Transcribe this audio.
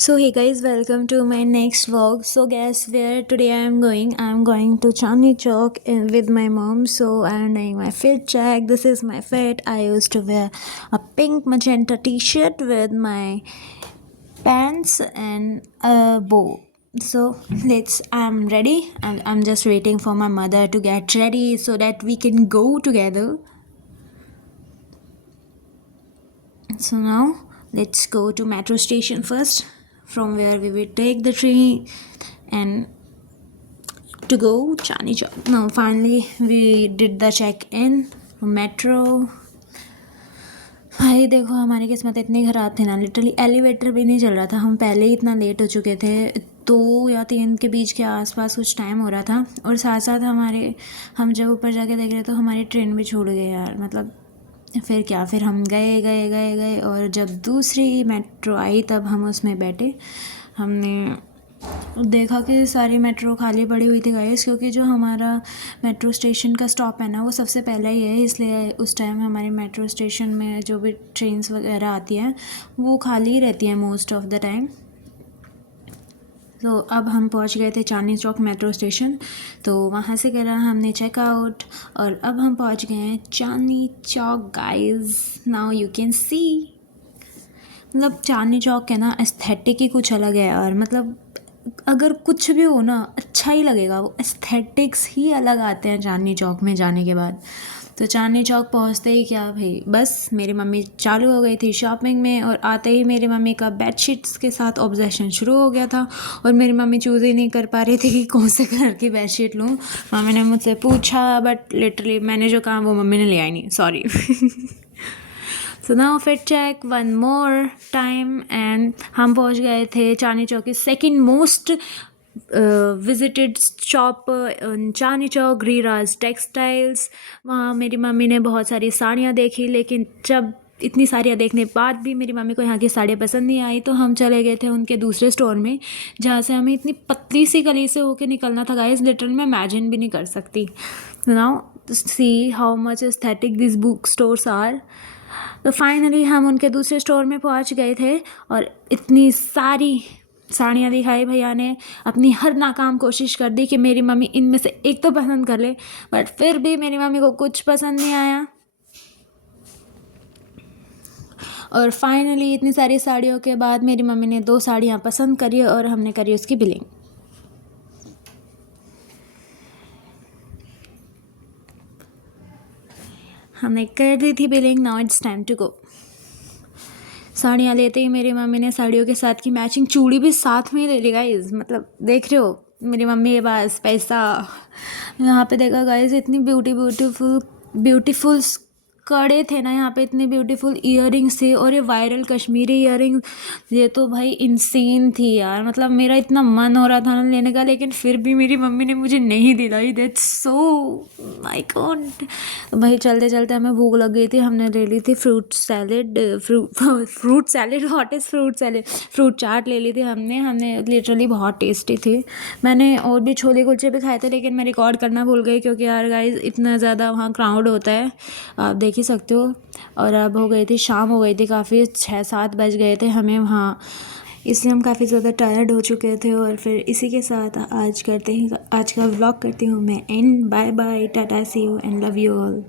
So hey guys, welcome to my next vlog. So guess where today I'm going? I'm going to Chandni Chowk with my mom. So I'm doing my fit check. This is my fit. I used to wear a pink magenta t-shirt with my pants and a bow. So I'm ready and I'm just waiting for my mother to get ready so that we can go together. So now let's go to metro station first, from where we will take the train and to go Chandni Chowk. Now finally we did the check-in metro. भाई देखो हमारी किस्मत इतनी ख़राब थी ना, literally elevator भी नहीं चल रहा था। हम पहले ही इतना लेट हो चुके थे, 2 या 3 के बीच के आसपास कुछ टाइम हो रहा था। और साथ साथ हम जब ऊपर जाके देख रहे तो हमारी ट्रेन भी छूट गई यार। मतलब फिर क्या, फिर हम गए और जब दूसरी मेट्रो आई तब हम उसमें बैठे। हमने देखा कि सारी मेट्रो खाली पड़ी हुई थी गाइस, क्योंकि जो हमारा मेट्रो स्टेशन का स्टॉप है ना वो सबसे पहला ही है, इसलिए उस टाइम हमारे मेट्रो स्टेशन में जो भी ट्रेन्स वगैरह आती हैं वो खाली ही रहती हैं मोस्ट ऑफ द टाइम। तो अब हम पहुंच गए थे चांदनी चौक मेट्रो स्टेशन, तो वहाँ से करा हमने चेकआउट और अब हम पहुंच गए हैं Chandni Chowk guys. Now you can see, मतलब चांदनी चौक के ना एस्थेटिक ही कुछ अलग है यार। मतलब अगर कुछ भी हो ना अच्छा ही लगेगा, वो एस्थेटिक्स ही अलग आते हैं चांदनी चौक में जाने के बाद। तो चांदनी चौक पहुंचते ही क्या भाई, बस मेरी मम्मी चालू हो गई थी शॉपिंग में और आते ही मेरी मम्मी का बेडशीट्स के साथ ऑब्सेशन शुरू हो गया था। और मेरी मम्मी चूज़ ही नहीं कर पा रही थी कि कौन से कलर की बेडशीट लूँ। मम्मी ने मुझसे पूछा बट लिटरली मैंने जो कहा वो मम्मी ने ले आई नहीं, sorry. So now fit check one more time and हम पहुंच गए थे चांदनी चौक की second most visited shop Chandni Chowk, रीराज टेक्सटाइल्स। वहाँ मेरी मम्मी ने बहुत सारी साड़ियाँ देखी, लेकिन जब इतनी साड़ियाँ देखने के बाद भी मेरी मम्मी को यहाँ की साड़ियाँ पसंद नहीं आई, तो हम चले गए थे उनके दूसरे स्टोर में, जहाँ से हमें इतनी पतली सी गली से होके निकलना था गाइस, लिटरली मैं इमेजिन भी नहीं कर सकती। Now see how much aesthetic this book stores are. तो फाइनली हम उनके दूसरे स्टोर में पहुंच गए थे और इतनी सारी साड़ियाँ दिखाई भैया ने। अपनी हर नाकाम कोशिश कर दी कि मेरी मम्मी इनमें से एक तो पसंद कर ले, बट फिर भी मेरी मम्मी को कुछ पसंद नहीं आया। और फाइनली इतनी सारी साड़ियों के बाद मेरी मम्मी ने 2 साड़ियाँ पसंद करी और हमने करी उसकी बिलिंग। हमने कर दी थी billing, now it's time to go. साड़ियाँ लेते ही मेरी मम्मी ने साड़ियों के साथ की मैचिंग चूड़ी भी साथ में ही ले ली गाइस। मतलब देख रहे हो मेरी मम्मी के पास पैसा। यहाँ पे देखा गाइस, इतनी ब्यूटीफुल कड़े थे ना यहाँ पे, इतनी ब्यूटीफुल इयररिंग्स थे और ये वायरल कश्मीरी इयररिंग्स, ये तो भाई इंसेन थी यार। मतलब मेरा इतना मन हो रहा था ना लेने का, लेकिन फिर भी मेरी मम्मी ने मुझे नहीं दिलाई। That's so my God. भाई चलते चलते हमें भूख लग गई थी, हमने ले ली थी fruit salad what is fruit salad, fruit chaat ले ली थी हमने लिटरली बहुत टेस्टी थी। मैंने और भी छोले कुलचे भी खाए थे, लेकिन मैं रिकॉर्ड करना भूल गई क्योंकि यार गाइस इतना ज़्यादा वहाँ क्राउड होता है, आप देख ही सकते हो। और अब हो गई थी शाम, हो गई थी काफ़ी, 6-7 बज गए थे हमें वहाँ, इसलिए हम काफ़ी ज़्यादा टायर्ड हो चुके थे। और फिर इसी के साथ आज का व्लॉग करती हूँ मैं and. Bye bye, tata, see you and love you all.